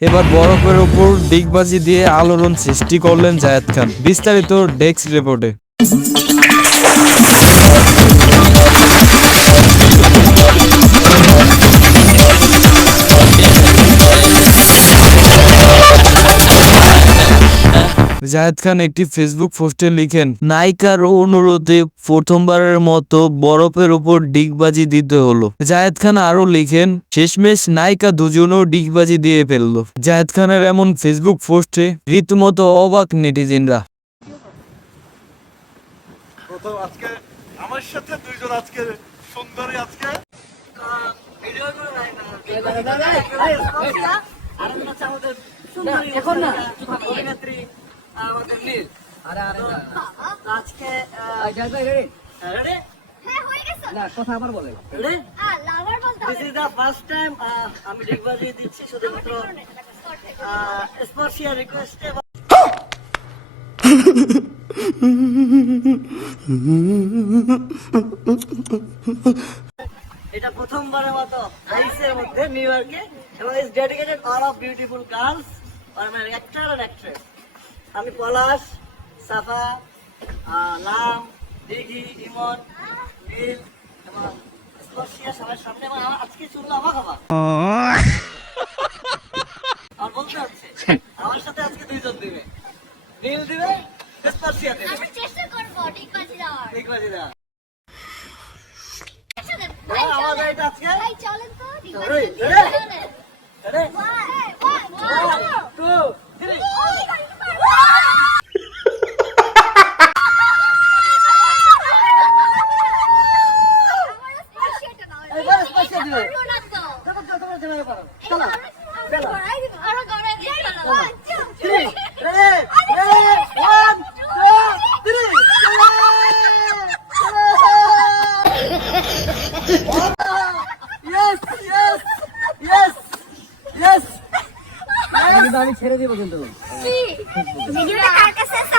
এবার বরফের উপর ডিগবাজি দিয়ে আলোড়ন সৃষ্টি করলেন জায়েদ খান। বিস্তারিত ডেস্ক রিপোর্টে। জায়েদ খান একটি ফেসবুক পোস্টে লিখেন, নায়িকার অনুরোধে প্রথমবারের মতো বরফের উপর ডিগবাজি দিতে হলো। জায়েদ খান আরো লিখেন, শেষমেশ নায়িকা দুজনও ডিগবাজি দিয়ে ফেললো। জায়েদ খানের এমন ফেসবুক পোস্টে রীতিমতো অবাক নেটিজেনরা। আজকে আমার সাথে দুইজন আজকে সুন্দরী আজকে এখন না অভিনেত্রী আমাদের নীল আজকে না কথা আবার বলে this is the first time আমি ডিগবাজি দিচ্ছি শুধুমাত্র স্পর্শিয়া রিকোয়েস্টে। এটা প্রথমবারের মতো আইসের মধ্যে নিউ ইয়র্কে এবং is dedicated all of beautiful girls আর মাই অ্যাক্টর এন্ড অ্যাক্ট্রেস। আমি পলাশ, সাফা, লাম, দিঘি, ইমন, নীল এবং স্পর্শিয়া সবার সামনে এবং আজকে শুনলো আমার হবা আর বলতে হচ্ছে আমার সাথে আজকে দুইজন দিবে, নীল দিবে, স্পর্শিয়া দিবে। আমি চেষ্টা করব ডিগবাজি দেওয়ার। ডিগবাজি দেওয়া ভাই আমাদের এটা আজকে ভাই চলেন তো ডিগবাজি Ready? চলেন। Ready? 1 2 3 এবার স্পর্শিয়া দিবে। তোমরা যেভাবে পারো। চলো, চলো। 3 Ready? 1 2 3 Yes, yes, yes, yes. আমি ছেড়ে দিব কিন্তু ভিডিওটা কার কাছে আছে?